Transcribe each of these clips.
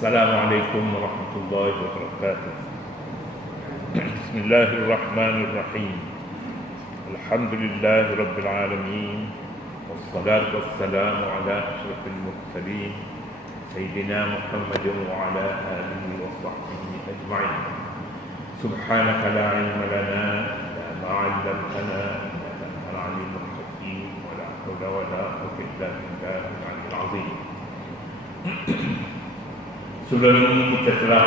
Assalamualaikum warahmatullahi wabarakatuh. Bismillahirrahmanirrahim. Alhamdulillahi rabbil alamin. Wassalatu wassalamu ala asyrafil mursalin Sayyidina Muhammadin wa ala alihi wa sahbihi ajma'in. Subhanaka la ilma lana illa ma 'allamtana innaka antal alimul hakim wa la hawla wa la quwwata illa billahil 'aliyyil 'azim. Sebelum ini kita telah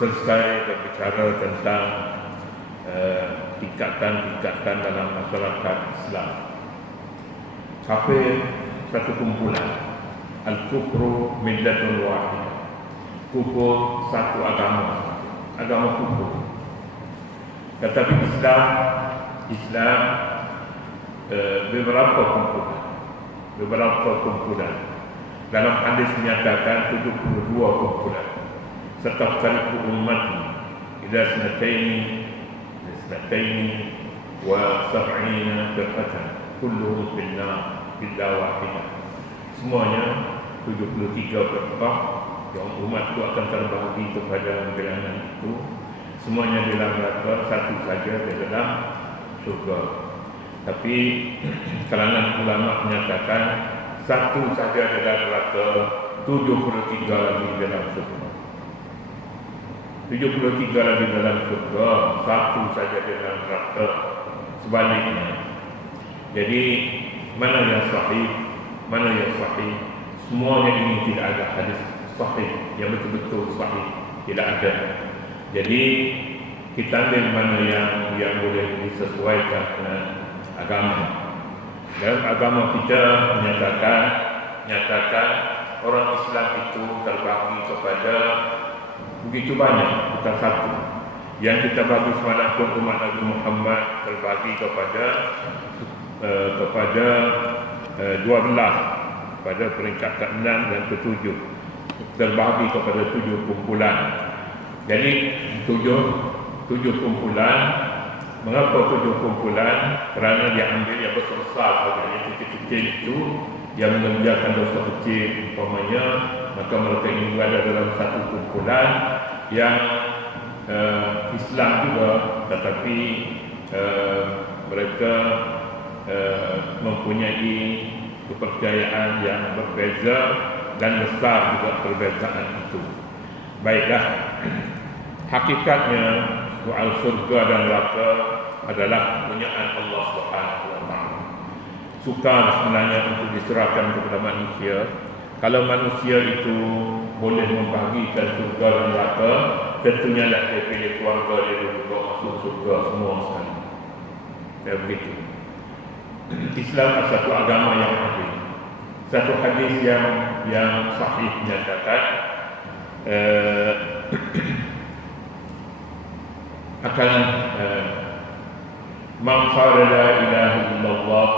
selesai berbicara tentang tingkatan-tingkatan dalam masyarakat Islam. Kafir satu kumpulan, al-kufru millatun wahidah. Kufur satu agama kufur. Tetapi Islam beberapa kumpulan. Dalam hadis menyatakan 72 kumpulan. Satafariqu ummati ila sanataini wa sab'ina firqatan kulluhum fin nar illa wahidah. Semuanya 73 firqah yang umat itu akan terbahagi kepada bilangan itu. Semuanya dalam neraka, satu saja di dalam surga. Tapi kalangan ulama menyatakan satu saja di dalam neraka, 73 lagi dalam surga. 73 lagi dalam surga, satu saja di dalam neraka. Sebaliknya. Jadi mana yang sahih? Semuanya ini tidak ada hadis sahih yang betul-betul sahih, tidak ada. Jadi kita ambil mana yang boleh disesuaikan dengan agama. Dalam agama kita menyatakan orang Islam itu terbagi kepada begitu banyak, bukan satu. Yang kita bagi semalam pun umat Nabi Muhammad terbagi kepada 12, pada peringkat ke-6 dan ke-7, terbagi kepada 7 kumpulan. Jadi 7 kumpulan. Mengapa 7 kumpulan? Kerana dia ambil yang besar-besar saja, yang kecil-kecil itu yang mengerjakan dosa kecil umpamanya, maka mereka ini berada dalam satu kumpulan yang Islam juga, tetapi mereka mempunyai kepercayaan yang berbeza dan besar juga perbezaan itu. Baiklah, hakikatnya soal surga dan neraka adalah kepunyaan Allah Subhanahu wa taala. Sukar sebenarnya untuk diserahkan kepada manusia. Kalau manusia itu boleh membahagikan surga dan neraka, tentunya lah dia pilih keluarga dia dulu masuk surga semua sekali. Dan begitu. Islam adalah satu agama yang adil. Satu hadis yang sahih menyatakan akan man qala la ilaha illallah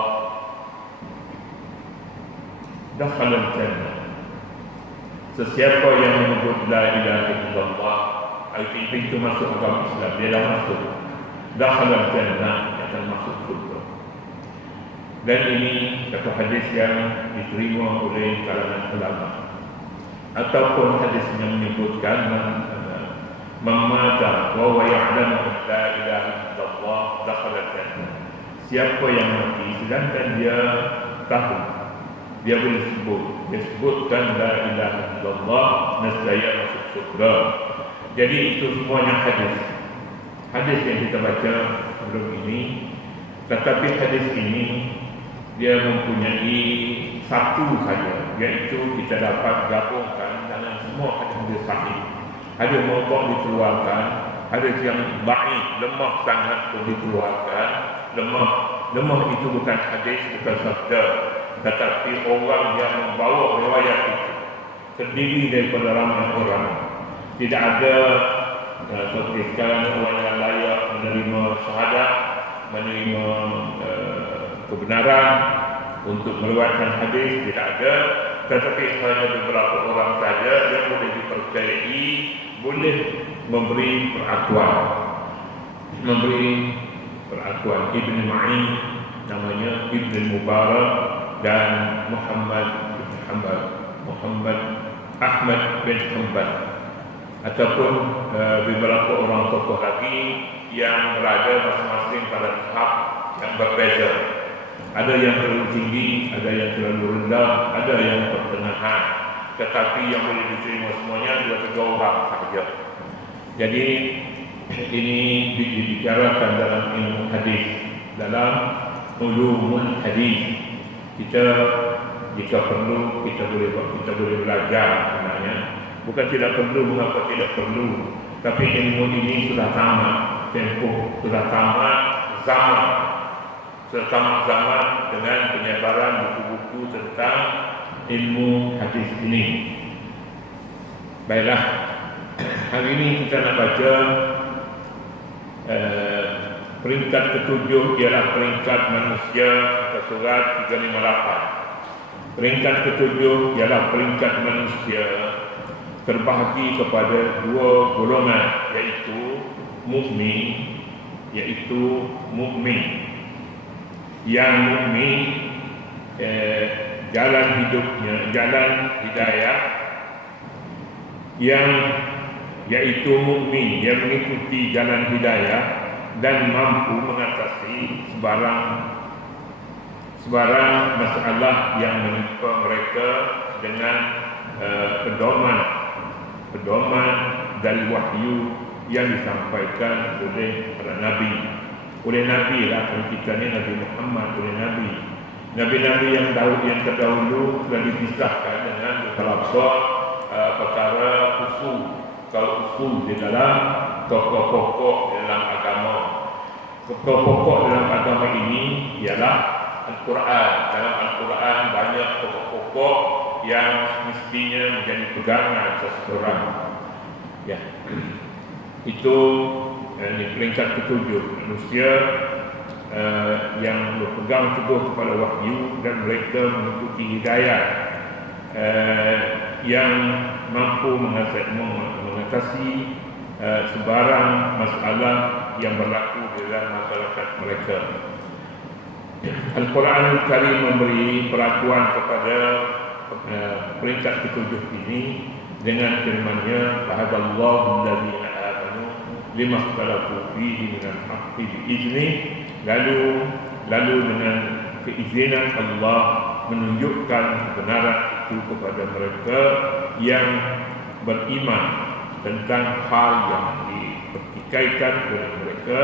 dakhala al-jannah. Sesiapa yang menyebut la ilaha illallah, itu masuk agama Islam, dia dah masuk. Dakhala al-jannah, akan masuk surga. Dan ini satu hadis yang diterima oleh kalangan ulama. Ataupun hadis yang menyebutkan Mamata wa huwa ya'lamu la ilaha illallah dakhala al-jannah. Siapa yang mati sedangkan dia tahu, dia boleh dia sebutkan la ilaha illallah, nescaya masuk surga. Jadi itu semuanya hadis yang kita baca sebelum ini. Tetapi hadis ini dia mempunyai satu saja, iaitu kita dapat gabungkan dalam semua hadis sahih. Ada mawdu' dikeluarkan, ada yang dhaif, lemah sangat pun dikeluarkan. Lemah itu bukan hadis, bukan sabda, tetapi orang yang membawa riwayat itu terdiri daripada ramai orang. Tidak ada seperti sekarang orang yang layak menerima syahadat, menerima kebenaran untuk meriwayatkan hadis, tidak ada. Tetapi hanya beberapa orang saja yang boleh dipercayai, boleh memberi peraturan. Ibn Ma'in namanya, Ibn Mubarak dan Muhammad bin Hanbal. Muhammad Ahmad bin Hanbal ataupun beberapa orang tokoh lagi yang berada masing-masing pada tahap yang berbeza. Ada yang terlalu tinggi, ada yang terlalu rendah, ada yang pertengahan. Tetapi yang boleh diterima semuanya 2-3 orang sahaja. Jadi ini dibicarakan dalam ilmu hadis, dalam ulumul hadis. Kita jika perlu kita boleh belajar sebenarnya. Bukan tidak perlu, mengapa tidak perlu? Tapi ilmu ini sudah tamat tempoh, sudah tamat zaman. Sudah tamat zaman dengan penyebaran buku-buku tentang ilmu hadis ini. Baiklah, hari ini kita nak baca peringkat ketujuh ialah peringkat manusia atau surat 358. Peringkat ketujuh ialah peringkat manusia terbahagi kepada 2 golongan, iaitu mukmin. Yang mukmin jalan hidupnya, jalan hidayah, yang iaitu mukmin yang mengikuti jalan hidayah dan mampu mengatasi sebarang masalah yang menimpa mereka dengan pedoman dari wahyu yang disampaikan oleh para nabi. Oleh nabi lah, kita ni Nabi Muhammad, oleh nabi-nabi yang terdahulu sudah dipisahkan dengan beberapa perkara usul. Kalau usul di dalam pokok-pokok dalam agama. Pokok-pokok dalam agama ini ialah Al-Quran. Dalam Al-Quran banyak pokok-pokok yang mestinya menjadi pegangan seseorang. Ya. Itu peringkat ketujuh, manusia yang berpegang teguh kepada wahyu dan mereka mengikuti hidayah, yang mampu mengatasi sebarang masalah yang berlaku di dalam masyarakat mereka. Al-Quran Al-Karim memberi perakuan kepada peringkat ketujuh ini dengan firman-Nya, "Fahadallahu allazina amanu lima ikhtalafu fihi minal haqqi bi'izni." Lalu dengan keizinan Allah menunjukkan kebenaran itu kepada mereka yang beriman tentang hal yang dipertikaikan oleh mereka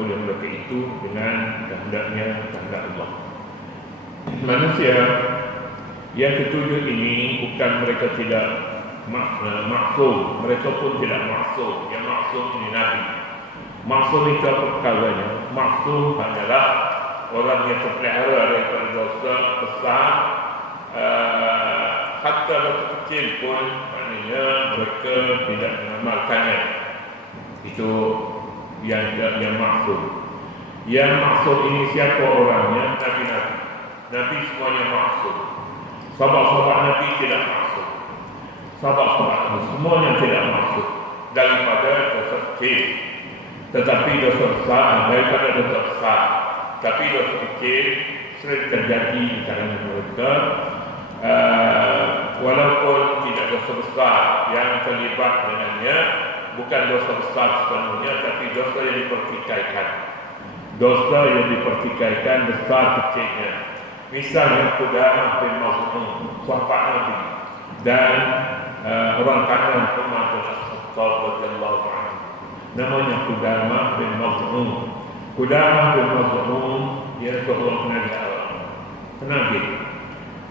itu dengan kehendak Allah. Manusia yang ketujuh ini bukan mereka tidak maksum, mereka pun tidak maksum. Yang maksum ini Nabi. Maksum itu apa perkaranya? Maksum adalah orang yang terpelihara daripada dosa besar, hatta dosa kecil pun, maknanya mereka tidak mengamalkannya. Itu yang maksum. Yang maksum ini siapa orangnya? Nabi-nabi. Nabi semuanya maksum. Sahabat-sahabat Nabi tidak maksum. Sahabat-sahabat Nabi semuanya tidak maksum daripada dosa kecil. Tetapi dosa besar daripada dosa besar. Tapi dosa kecil sering terjadi di kalangan mereka, walaupun tidak dosa besar yang terlibat dengannya, bukan dosa besar sepenuhnya, tapi dosa yang dipertikaikan. Dosa yang dipertikaikan besar kecilnya. Misalnya Qudamah bin Maz'un, sahabat Nabi, dan orang kanan Umar bin Khattab radhiyallahu anhu. Namanya Qudamah bin Maz'un. Qudamah bin Maz'un dia seorang penabi.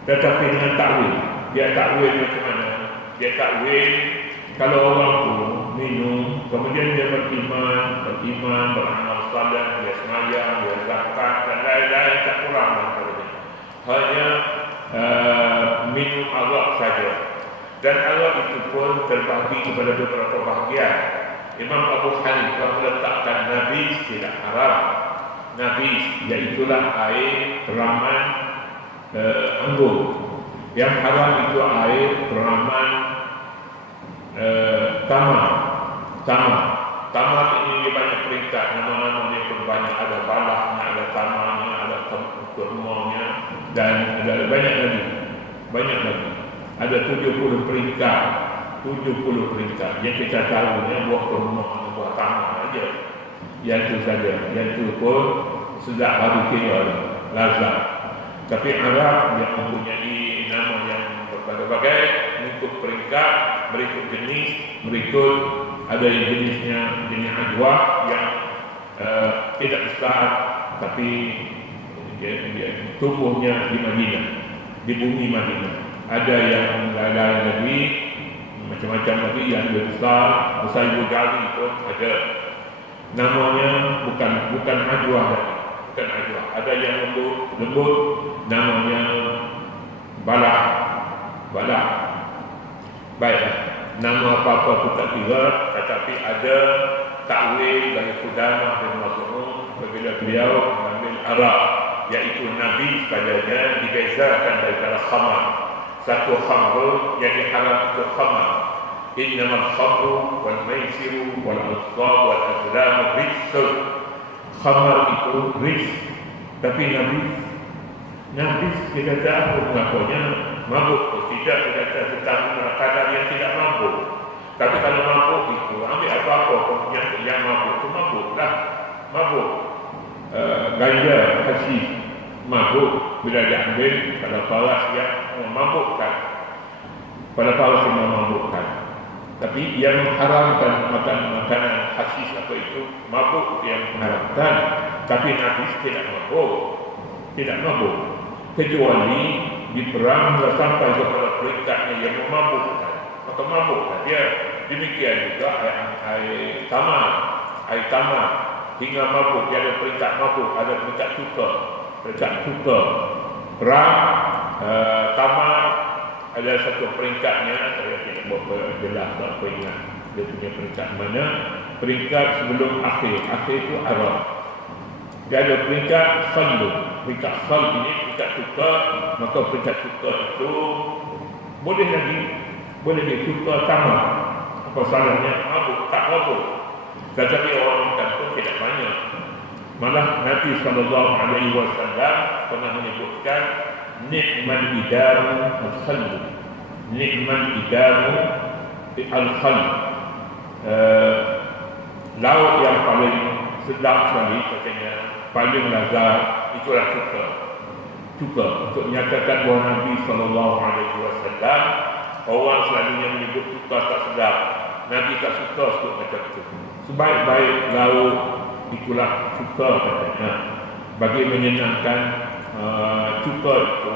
Tetapi dengan takwil. Dia takwil macam mana? Dia takwil kalau orang tu minum, kemudian dia beriman, beramal saleh, dia sembahyang, dia zakat dan lain-lain, tak kurang daripada hanya minum arak saja. Dan arak itu pun terbagi kepada beberapa bahagian. Imam Abu Hanifah meletakkan nabis tidak haram. Nabis iaitulah air peraman anggur. Yang haram itu air peraman tamar ini dia banyak peringkat, nama-nama dia pun banyak, ada balahnya, ada tamarnya, ada kurmanya, dan ada banyak lagi. Ada 70 peringkat. 70 peringkat. Yang kita tahu buah kurma, buah tanah aja. Yang itu saja. Yang itu pun sudah habis kira lazat. Tapi Arab yang mempunyai nama yang berbagai-bagai, mengikut peringkat, berikut jenis, berikut ada yang jenisnya jenis ajwa yang tidak besar, tapi dia tumbuhnya di Madinah, di bumi Madinah. Ada yang lain lagi, macam-macam lagi yang lebih besar ibu jari pun ada. Namanya bukan ajwa lagi, bukan ajwa. Ada yang lembut, namanya balak. Baiklah, nama apa-apa itu tak kira, tetapi ada takwil dari Qudamah bin Maz'un apabila beliau mengambil Arab, iaitu Nabi padanya dibezakan daripada khamar. Satu khamr yang diharam itu khamar. Innamal khamru wal maisiru wal ansab wal azlam rijsun. Khamar itu rijs, tapi Nabi tidak tahu mengakunya mabuk. Tidak tentang kadar yang tidak mabuk. Tapi kalau mabuk itu ambil apa-apa penyakit yang mabuk itu mabuklah. Mabuk ganja, hasis, mabuk bila diambil pada falas yang memabukkan. Pada falas yang memabukkan. Tapi yang mengharamkan makanan hasis apa itu mabuk yang mengharamkan. Tapi Nabi tidak mabuk. Kecuali di perang sampai kepada peringkatnya yang memabukkan, maka mabukkan dia. Demikian juga air tamar hingga mabuk. Dia ada peringkat mabuk, ada peringkat cuka. Perang tamar ada satu peringkatnya. Saya tidak berapa jelas, tak ingat dia punya peringkat mana. Peringkat sebelum akhir itu Arab. Dia ada peringkat khalud. Peringkat khal ini peringkat cuka. Maka peringkat cuka itu boleh cuka tamar. Apa salahnya? Mabuk, tak mabuk. Tetapi orang makan pun tidak banyak. Malah Nabi SAW pernah menyebutkan ni'mal idamu al-khal. Ni'mal idamu al-khal. Lauk yang paling sedap sekali katanya, paling lazat, itulah cuka. Untuk menyatakan bahawa Nabi SAW, orang selalunya menyebut cuka tak sedap. Nabi tak suka sebut macam itu. Sebaik-baik lauk itulah cuka katanya. Bagi menyenangkan cuka itu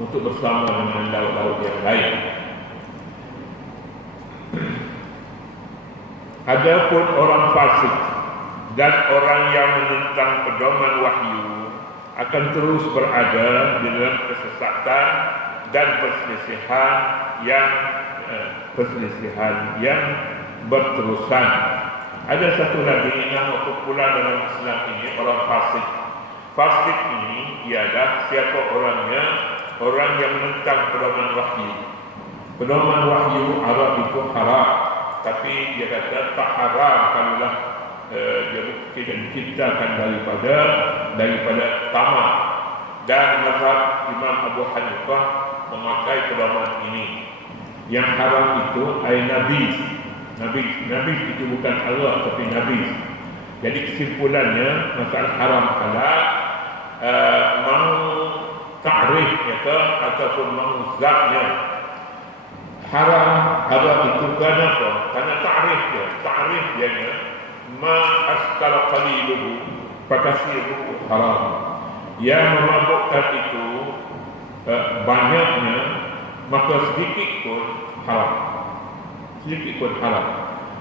untuk bersama dengan lauk-lauk yang lain. Adapun orang fasik dan orang yang menentang pedoman wahyu akan terus berada di dalam kesesatan dan perselisihan yang berterusan. Ada satu lagi nama popular dalam Islam ini, orang fasik. Fasik ini ialah siapa orangnya? Orang yang menentang pedoman wahyu. Pedoman wahyu Arab itu haram, tapi dia kata tak haram kalaulah dia tidak diciptakan daripada tamar. Dan mazhab Imam Abu Hanifah memakai pedoman ini. Yang haram itu air nabis itu bukan Allah tapi nabis. Jadi kesimpulannya masalah haram halal mau ta'rifnya ke ataupun mau zatnya. Haram itu kenapa? Karena ta'rif dia ma askala qaliluhu fakasiruhu haram. Yang memabukkan itu banyaknya, maka sedikit pun haram.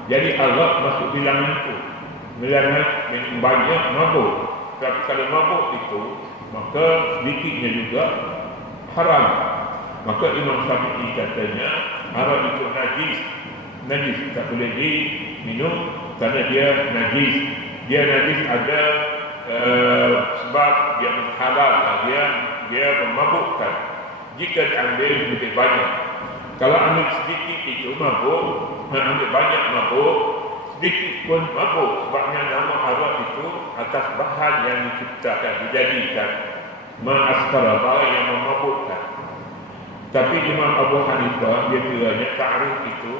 Jadi Allah masuk bilangan itu. Melarang banyak mabuk. Tapi kalau mabuk itu, maka sedikitnya juga haram. Maka Imam Syafi'i katanya haram itu najis tak boleh diminum kerana dia najis. Dia najis ada sebab dia menghalal, dia memabukkan. Jika diambil lebih banyak, kalau ambil sedikit itu mabuk, ambil banyak mabuk, sedikit pun mabuk. Sebabnya nama Arab itu atas bahan yang diciptakan, dijadikan ma'askara, barang yang memabukkan. Tapi Imam Abu Hanifah dia kiranya ta'rif itu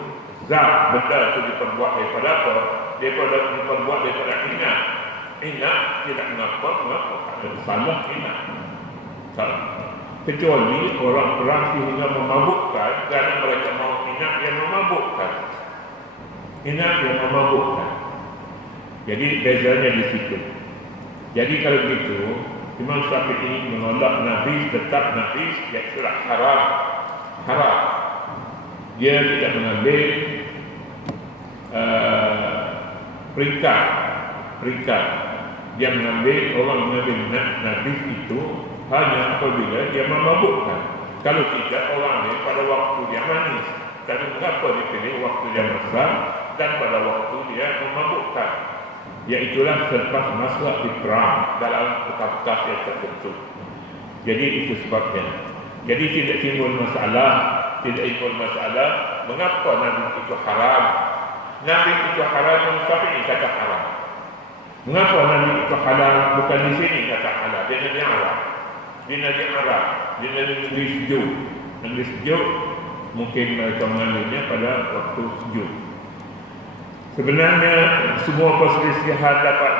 zat, benda itu diperbuat daripada apa? Diperbuat daripada ingat. Ingat tidak mengapa ada salah ingat. Salah. Kecuali orang perang sehingga memabukkan, kerana mereka mau ingat yang memabukkan. Ingat yang memabukkan. Jadi bezanya di situ. Jadi kalau begitu, Imam Syafi'i menolak nabis, tetap nabis, iaitu haram. Haram. Dia tidak mengambil peringkat. Dia orang mengambil nabis itu hanya apabila dia memabukkan. Kalau tidak, orang ini pada waktu dia manis. Tapi mengapa dipilih waktu dia masak dan pada waktu dia memabukkan? Iaitulah selepas masa di perang dalam bekas-bekas yang tertentu. Jadi itu sebabnya. Jadi tidak timbul masalah mengapa Nabi itu haram. Nabi itu haram, Imam Syafi'i kata haram. Mengapa Nabi itu halal? Bukan di sini kata halal, di negeri Arab. Di negeri sejuk. Negeri sejuk mungkin mereka mengambilnya pada waktu sejuk. Sebenarnya semua perselisihan dapat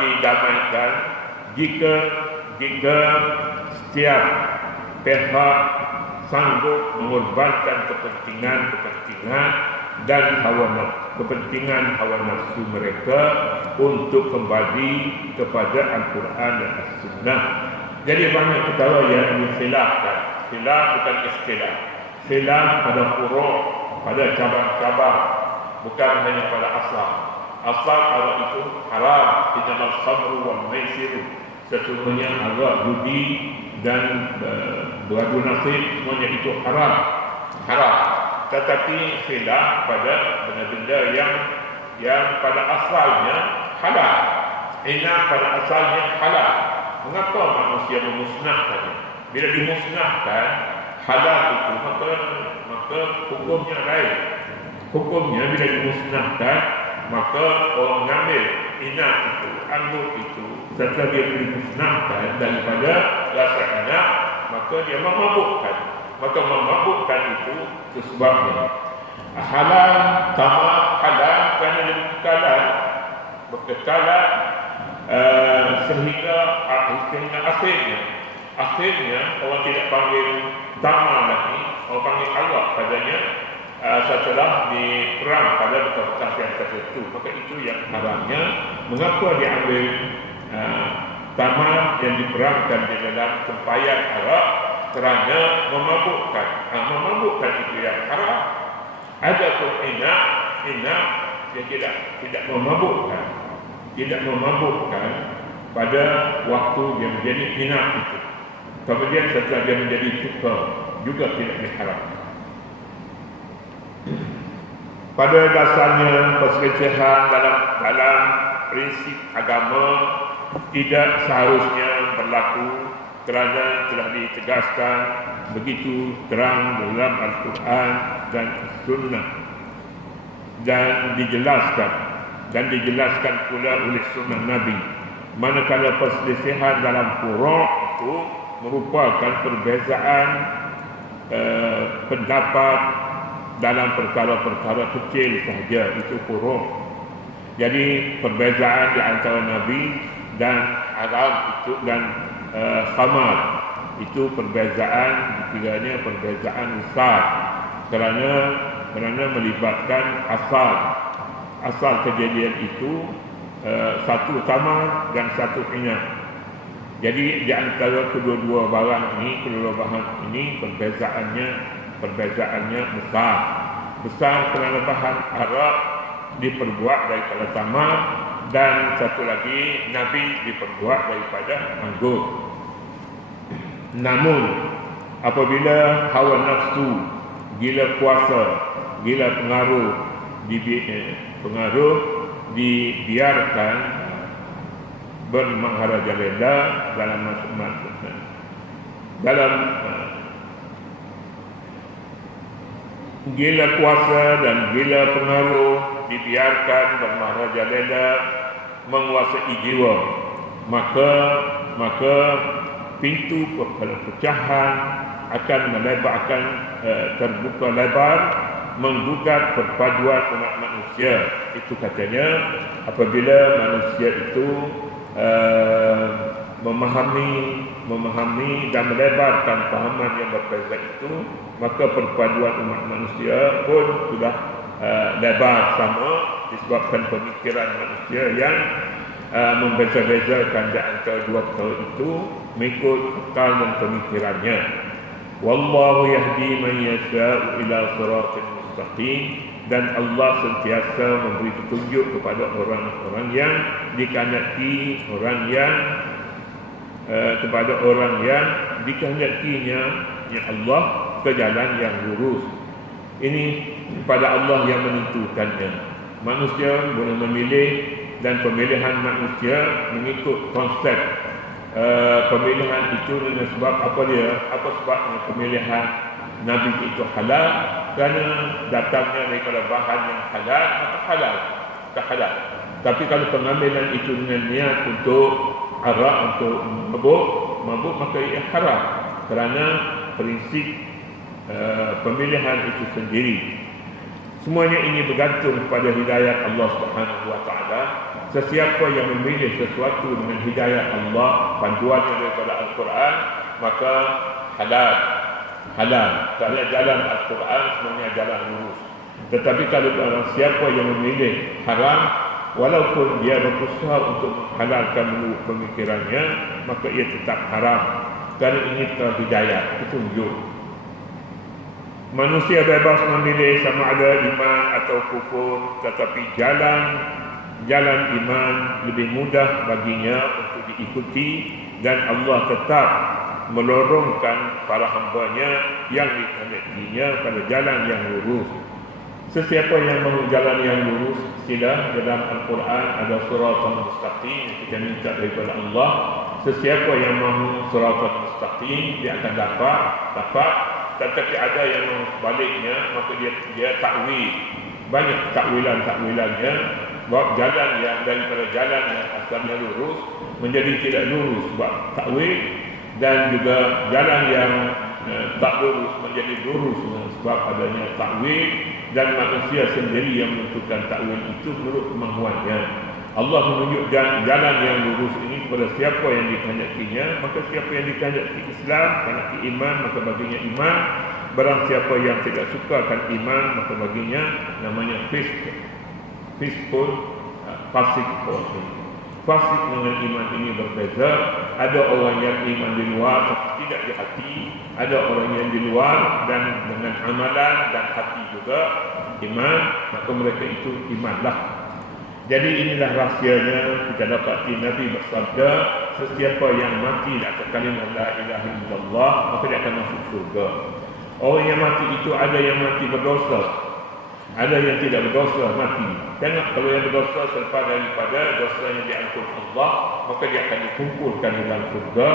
didamaikan jika setiap pihak sanggup mengorbankan kepentingan dan kepentingan hawa nafsu mereka untuk kembali kepada Al-Quran dan As-Sunnah. Jadi banyak perkara yang dikhilafkan. Khilaf bukan istilah. Khilaf pada furu', pada cabang-cabang, bukan hanya pada asal. Asal Allah itu haram. Innamal khamru wal maisiru. Sesungguhnya agak judi dan beradu nasib, semuanya itu haram. Tetapi khilaf pada benda-benda yang pada asalnya halal. Inna pada asalnya halal. Mengapa manusia memusnahkannya? Bila dimusnahkan halal itu, maka hukumnya lain. Hukumnya bila dimusnahkan, maka orang mengambil inat itu, anggur itu, setelah dia dimusnahkan daripada rasa inat, maka dia memabukkan. Maka memabukkan itu sebabnya. Halal, tamak, halal kerana dia berkekalan sehingga akhirnya orang tidak panggil tamak lagi, orang panggil Allah padanya setelah diperang pada bekas-bekas yang tertentu. Maka itu yang haramnya. Mengapa diambil tamak yang diperangkan di dalam tempayan Arab? Kerana memabukkan. Memabukkan itu yang haram. Adapun inak yang tidak memabukkan. Tidak memabukkan pada waktu dia menjadi inak itu. Kemudian setelah dia menjadi suka, juga tidak diharamkan. Pada dasarnya perselisihan dalam prinsip agama tidak seharusnya berlaku, kerana telah ditegaskan begitu terang dalam Al-Quran dan Sunnah, dan dijelaskan pula oleh Sunnah Nabi. Manakala perselisihan dalam furu' itu merupakan perbezaan pendapat dalam perkara-perkara kecil sahaja, itu furu'. Jadi perbezaan di antara Nabi dan Arab itu dan khamar itu perbezaan, dikiranya perbezaan besar kerana melibatkan asal kejadian itu, satu khamar dan satu inat. Jadi di antara kedua-dua bahan ini perbezaannya besar kerana bahan Arab diperbuat daripada tamar dan satu lagi Nabi diperbuat daripada anggur. Namun apabila hawa nafsu, gila kuasa, gila pengaruh dibiarkan bermaharajalela dalam gila kuasa dan gila pengaruh dibiarkan bermaharajalela menguasai jiwa, maka pintu perpecahan akan melebarkan terbuka lebar menggugat perpaduan umat manusia. Itu katanya apabila manusia itu memahami dan melebarkan pahaman yang berbeza itu, maka perpaduan umat manusia pun sudah lebar sama, disebabkan pemikiran manusia yang membeza-bezakan di antara dua perkara itu mengikut akal dan pemikirannya. Wallahu yahdi man yasha'u ila siratal mustaqim, dan Allah sentiasa memberi petunjuk kepada orang-orang yang dikehendaki, kepada orang yang dikehendakinya ya Allah ke jalan yang lurus. Ini kepada Allah yang menentukannya. Manusia boleh memilih, dan pemilihan manusia mengikut konsep pemilihan itu dengan sebab apa sebabnya pemilihan Nabi itu halal, kerana datangnya daripada bahan yang halal, maka halal. Tapi kalau pengambilan itu dengan niat untuk arak, untuk mabuk, maka ia haram, kerana prinsip pemilihan itu sendiri. Semuanya ini bergantung pada hidayah Allah Subhanahu wa taala. Sesiapa yang memilih sesuatu dengan hidayah Allah, panduannya daripada Al-Quran, maka halal. Kerana jalan Al-Quran semuanya jalan lurus. Tetapi kalau orang siapa yang memilih haram, walaupun dia berusaha untuk menghalalkan menurut pemikirannya, maka ia tetap haram. Kerana ini hidayah, petunjuk. Manusia bebas memilih sama ada iman atau kufur, tetapi jalan iman lebih mudah baginya untuk diikuti, dan Allah tetap melorongkan para hambanya yang dikehendakinya pada jalan yang lurus. Sesiapa yang mahu jalan yang lurus, sila dalam Al-Quran ada siratal mustaqim yang kita minta daripada Allah. Sesiapa yang mahu siratal mustaqim, dia akan dapat. Tetapi ada yang mahu sebaliknya, maka dia takwil. Banyak takwilannya, sebab jalan yang daripada jalan yang asalnya lurus menjadi tidak lurus sebab takwil, dan juga jalan yang tak lurus menjadi lurus sebab adanya takwil, dan manusia sendiri yang menentukan takwil itu menurut kemahuannya. Allah menunjuk jalan yang lurus ini kepada siapa yang dikehendakinya, maka siapa yang dikehendaki Islam, kehendaki iman, maka baginya iman. Barang siapa yang tidak sukakan iman, maka baginya namanya fasik. Fasik dengan iman ini berbeza. Ada orang yang iman di luar tapi tidak di hati, ada orang yang di luar dan dengan amalan dan hati juga iman, maka mereka itu imanlah. Jadi inilah rahsianya kita dapati Nabi bersabda, sesiapa yang mati di atas kalimah la ilaha illallah, maka dia akan masuk surga. Orang yang mati itu ada yang mati berdosa, ada yang tidak berdosa mati. Tengok, kalau yang berdosa selepas daripada dosa yang diampun Allah, maka dia akan dikumpulkan dalam surga.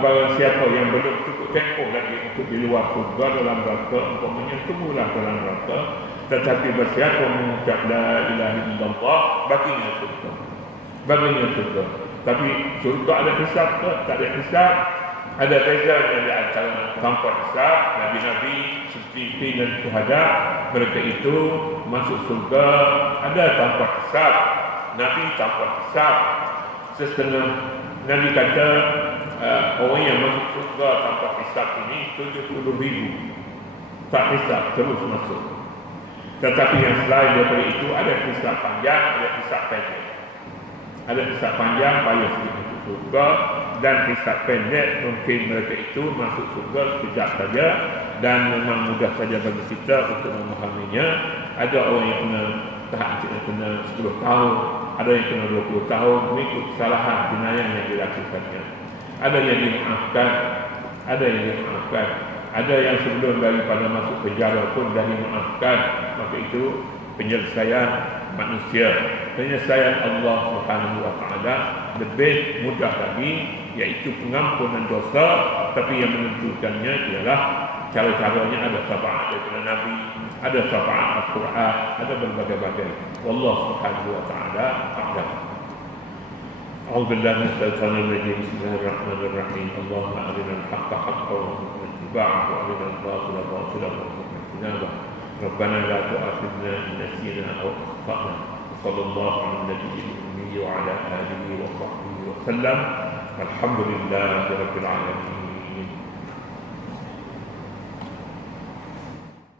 Barang siapa yang belum cukup tempoh lagi untuk di luar surga dalam neraka, umpamanya tunggulah dalam neraka. Tetapi bersiapa mengucap la ilaha illallah, baginya surga. Tapi surga ada hisab ke? Tak ada hisab. Ada bezanya di antara tanpa hisab. Nabi-nabi seperti dan syuhada, mereka itu masuk surga ada tanpa hisab. Nabi tanpa hisab. Setengah Nabi kata orang yang masuk surga tanpa hisab ini 70,000. Tak hisab, terus masuk. Tetapi yang selain daripada itu, ada hisab panjang, ada hisab pendek. Ada hisab panjang, payah masuk surga, dan hisab pendek mungkin mereka itu masuk surga sekejap saja, dan memang mudah saja bagi kita untuk memahaminya. Ada orang yang kena 10 tahun, ada yang kena 20 tahun mengikut kesalahan jenayah yang dilakukannya. Ada yang dimaafkan, ada yang sebelum daripada masuk penjara pun dah dimaafkan. Maka itu penyelesaian manusia. Penyelesaian Allah Subhanahu wa taala lebih mudah lagi, iaitu pengampunan dosa. Tapi yang menentukannya ialah cara-caranya. Ada syafaat daripada Nabi, ada syafaat Al-Quran, ada berbagai-bagai. Wallahu Subhanahu wa taala a'lam. أعوذ بالله من الشيطان الرجيم. بسم الله الرحمن الرحيم. اللهم أرنا الحق حقا وارزقنا اتباعه وأرنا الباطل باطلا وارزقنا اجتنابه. ربنا لا تؤاخذنا إن نسينا أو أخطأنا. وصلى الله على النبي الأمي وعلى آله وصحبه وسلم. الحمد لله رب العالمين.